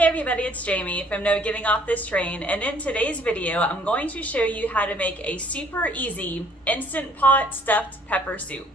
Hey everybody, it's Jamie from No Getting Off This Train, and in today's video I'm going to show you how to make a super easy Instant Pot stuffed pepper soup.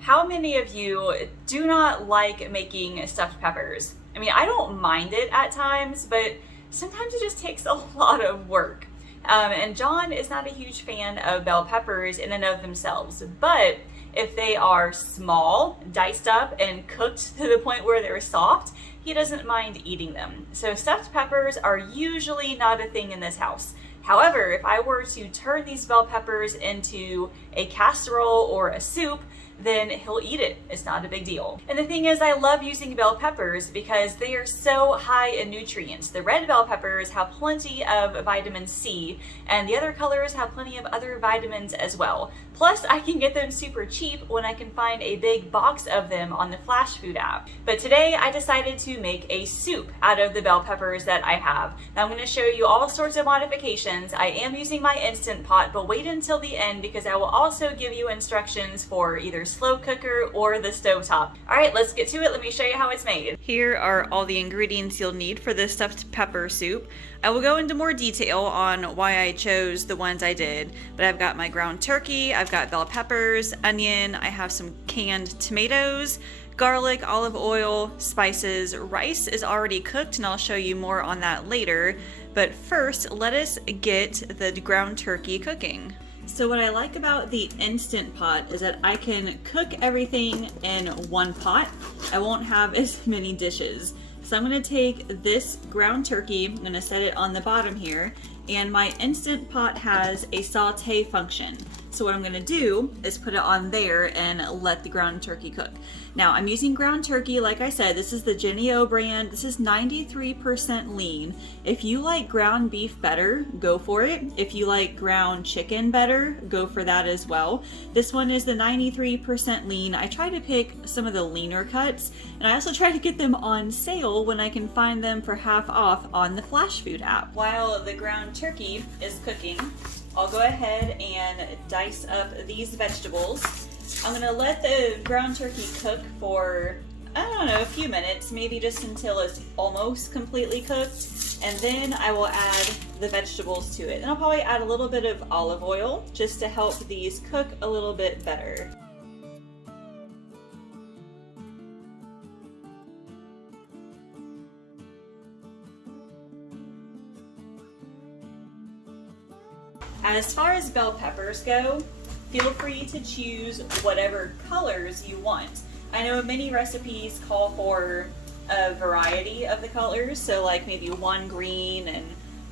How many of you do not like making stuffed peppers? I mean, I don't mind it at times, but sometimes it just takes a lot of work. And John is not a huge fan of bell peppers in and of themselves, but if they are small, diced up, and cooked to the point where they're soft, he doesn't mind eating them. So stuffed peppers are usually not a thing in this house. However, if I were to turn these bell peppers into a casserole or a soup, then he'll eat it. It's not a big deal. And the thing is, I love using bell peppers because they are so high in nutrients. The red bell peppers have plenty of vitamin C, and the other colors have plenty of other vitamins as well. Plus, I can get them super cheap when I can find a big box of them on the Flash Food app. But today I decided to make a soup out of the bell peppers that I have. Now I'm going to show you all sorts of modifications. I am using my Instant Pot, but wait until the end because I will also give you instructions for either slow cooker or the stovetop. All right, let's get to it. Let me show you how it's made. Here are all the ingredients you'll need for this stuffed pepper soup. I will go into more detail on why I chose the ones I did, but I've got my ground turkey, I've got bell peppers, onion, I have some canned tomatoes, garlic, olive oil, spices. Rice is already cooked and I'll show you more on that later, but first let us get the ground turkey cooking. So what I like about the Instant Pot is that I can cook everything in one pot. I won't have as many dishes. So I'm going to take this ground turkey, I'm going to set it on the bottom here, and my Instant Pot has a saute function. So what I'm going to do is put it on there and let the ground turkey cook. Now I'm using ground turkey, like I said, this is the Jenny O brand. This is 93% lean. If you like ground beef better, go for it. If you like ground chicken better, go for that as well. This one is the 93% lean. I try to pick some of the leaner cuts, and I also try to get them on sale when I can find them for half off on the Flash Food app. While the ground turkey is cooking, I'll go ahead and dice up these vegetables. I'm gonna let the ground turkey cook for, I don't know, a few minutes, maybe just until it's almost completely cooked, and then I will add the vegetables to it. And I'll probably add a little bit of olive oil just to help these cook a little bit better. As far as bell peppers go, feel free to choose whatever colors you want. I know many recipes call for a variety of the colors, so like maybe one green and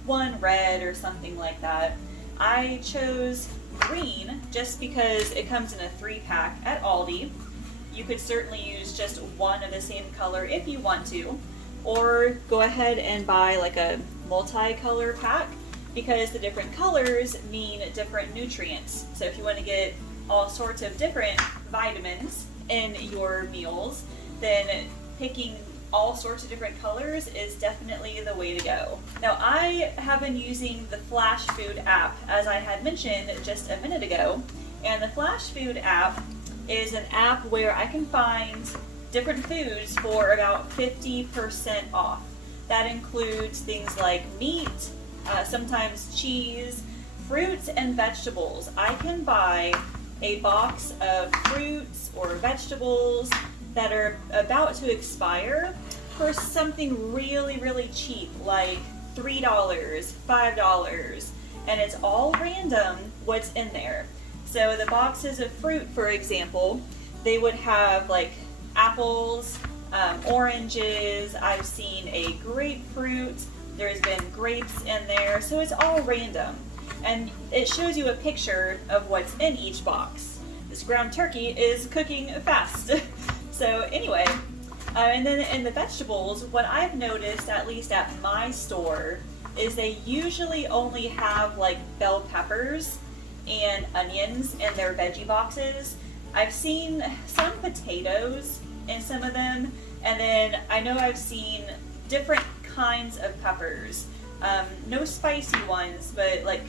one red or something like that. I chose green just because it comes in a 3-pack at Aldi. You could certainly use just one of the same color if you want to, or go ahead and buy like a multi-color pack, because the different colors mean different nutrients. So if you want to get all sorts of different vitamins in your meals, then picking all sorts of different colors is definitely the way to go. Now I have been using the Flash Food app, as I had mentioned just a minute ago, and the Flash Food app is an app where I can find different foods for about 50% off. That includes things like meat, sometimes cheese, fruits, and vegetables. I can buy a box of fruits or vegetables that are about to expire for something really, really cheap, like $3, $5, and it's all random what's in there. So the boxes of fruit, for example, they would have like apples, oranges, I've seen a grapefruit, there's been grapes in there, so it's all random. And it shows you a picture of what's in each box. This ground turkey is cooking fast. So anyway, and then in the vegetables, what I've noticed, at least at my store, is they usually only have like bell peppers and onions in their veggie boxes. I've seen some potatoes in some of them, and then I know I've seen different kinds of peppers. No spicy ones, but like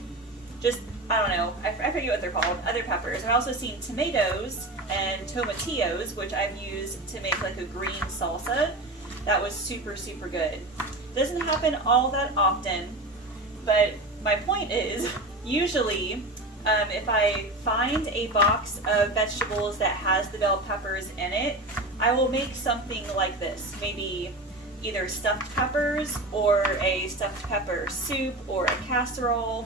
just, I don't know, I forget what they're called, other peppers. I've also seen tomatoes and tomatillos, which I've used to make like a green salsa. That was super, super good. Doesn't happen all that often, but my point is, usually, if I find a box of vegetables that has the bell peppers in it, I will make something like this. Maybe either stuffed peppers or a stuffed pepper soup or a casserole.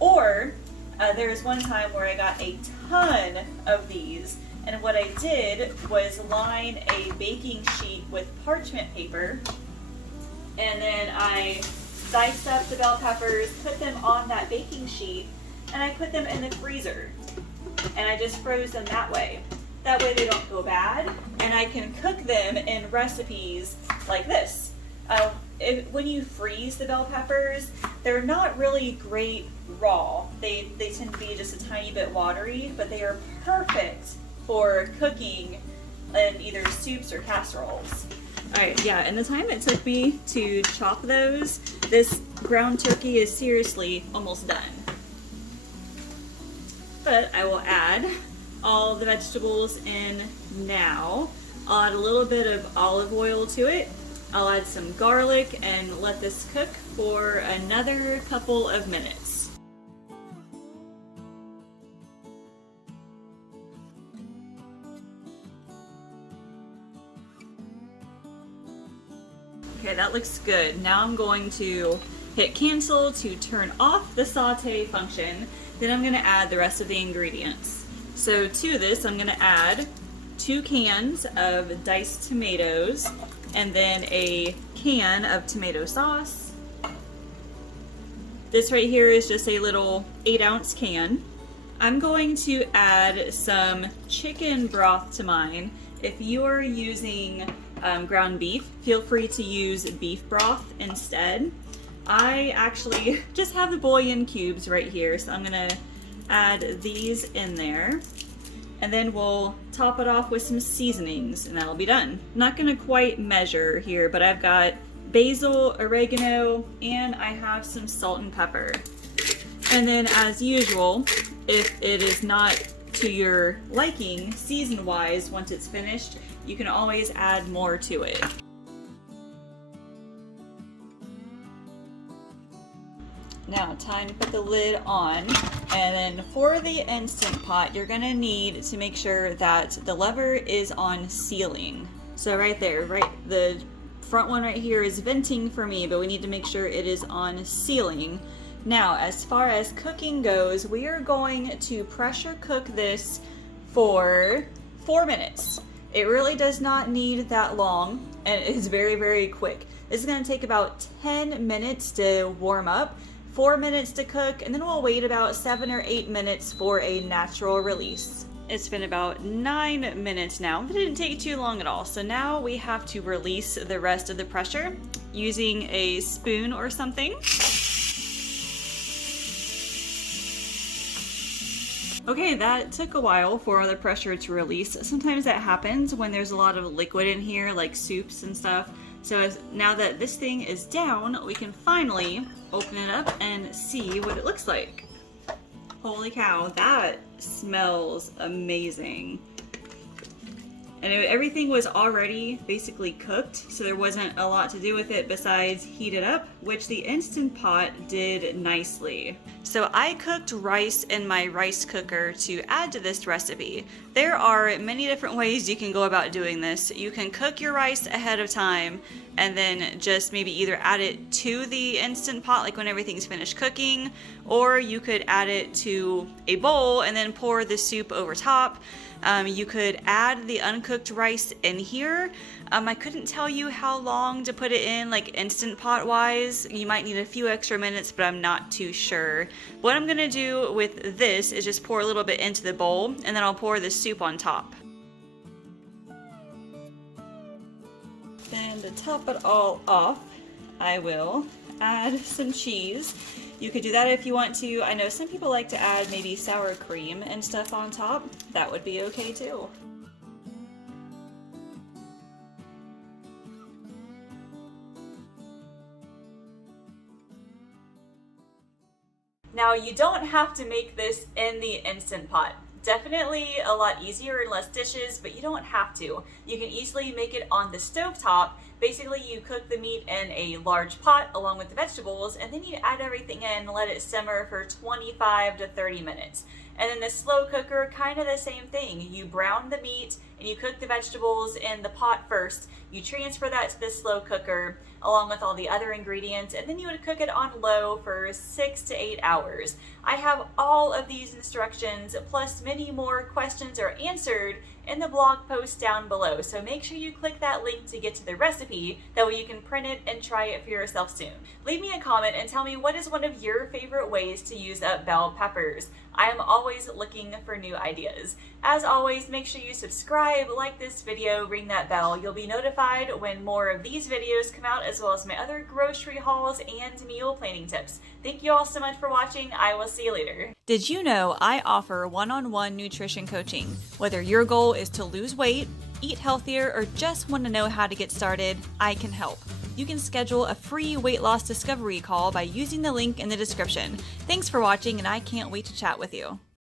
Or there was one time where I got a ton of these, and what I did was line a baking sheet with parchment paper, and then I diced up the bell peppers, put them on that baking sheet, and I put them in the freezer. And I just froze them that way. That way they don't go bad, and I can cook them in recipes like this. When you freeze the bell peppers, they're not really great raw. They tend to be just a tiny bit watery, but they are perfect for cooking in either soups or casseroles. Alright, yeah, and the time it took me to chop those, this ground turkey is seriously almost done. But I will add all the vegetables in now. I'll add a little bit of olive oil to it. I'll add some garlic and let this cook for another couple of minutes. Okay, that looks good. Now I'm going to hit cancel to turn off the saute function. Then I'm going to add the rest of the ingredients. So to this, I'm going to add 2 cans of diced tomatoes and then a can of tomato sauce. This right here is just a little 8-ounce can. I'm going to add some chicken broth to mine. If you are using ground beef, feel free to use beef broth instead. I actually just have the bouillon cubes right here, so I'm gonna add these in there. And then we'll top it off with some seasonings and that'll be done. Not gonna quite measure here, but I've got basil, oregano, and I have some salt and pepper. And then as usual, if it is not to your liking season-wise once it's finished, you can always add more to it. Now, time to put the lid on, and then for the Instant Pot, you're gonna need to make sure that the lever is on sealing. So right there, the front one right here is venting for me, but we need to make sure it is on sealing. Now, as far as cooking goes, we are going to pressure cook this for 4 minutes. It really does not need that long, and it is very, very quick. This is gonna take about 10 minutes to warm up, 4 minutes to cook, and then we'll wait about 7 or 8 minutes for a natural release. It's been about 9 minutes now. It didn't take too long at all. So now we have to release the rest of the pressure using a spoon or something. Okay, that took a while for the pressure to release. Sometimes that happens when there's a lot of liquid in here, like soups and stuff. So now that this thing is down, we can finally open it up and see what it looks like. Holy cow, that smells amazing. And everything was already basically cooked, so there wasn't a lot to do with it besides heat it up, which the Instant Pot did nicely. So I cooked rice in my rice cooker to add to this recipe. There are many different ways you can go about doing this. You can cook your rice ahead of time and then just maybe either add it to the Instant Pot like when everything's finished cooking, or you could add it to a bowl and then pour the soup over top. You could add the uncooked rice in here. I couldn't tell you how long to put it in, like Instant Pot wise. You might need a few extra minutes, but I'm not too sure. What I'm gonna do with this is just pour a little bit into the bowl, and then I'll pour the soup on top. And to top it all off, I will add some cheese. You could do that if you want to. I know some people like to add maybe sour cream and stuff on top. That would be okay too. Now, you don't have to make this in the Instant Pot. Definitely a lot easier and less dishes, but you don't have to. You can easily make it on the stovetop. Basically, you cook the meat in a large pot along with the vegetables, and then you add everything in and let it simmer for 25 to 30 minutes. And then the slow cooker, kind of the same thing. You brown the meat and you cook the vegetables in the pot first. You transfer that to the slow cooker along with all the other ingredients, and then you would cook it on low for 6 to 8 hours. I have all of these instructions plus many more questions are answered in the blog post down below. So make sure you click that link to get to the recipe. That way you can print it and try it for yourself soon. Leave me a comment and tell me what is one of your favorite ways to use up bell peppers. I am always looking for new ideas. As always, make sure you subscribe, like this video, ring that bell. You'll be notified when more of these videos come out, as well as my other grocery hauls and meal planning tips. Thank you all so much for watching. I will see you later. Did you know I offer one-on-one nutrition coaching? Whether your goal is to lose weight, eat healthier, or just want to know how to get started, I can help. You can schedule a free weight loss discovery call by using the link in the description. Thanks for watching, and I can't wait to chat with you.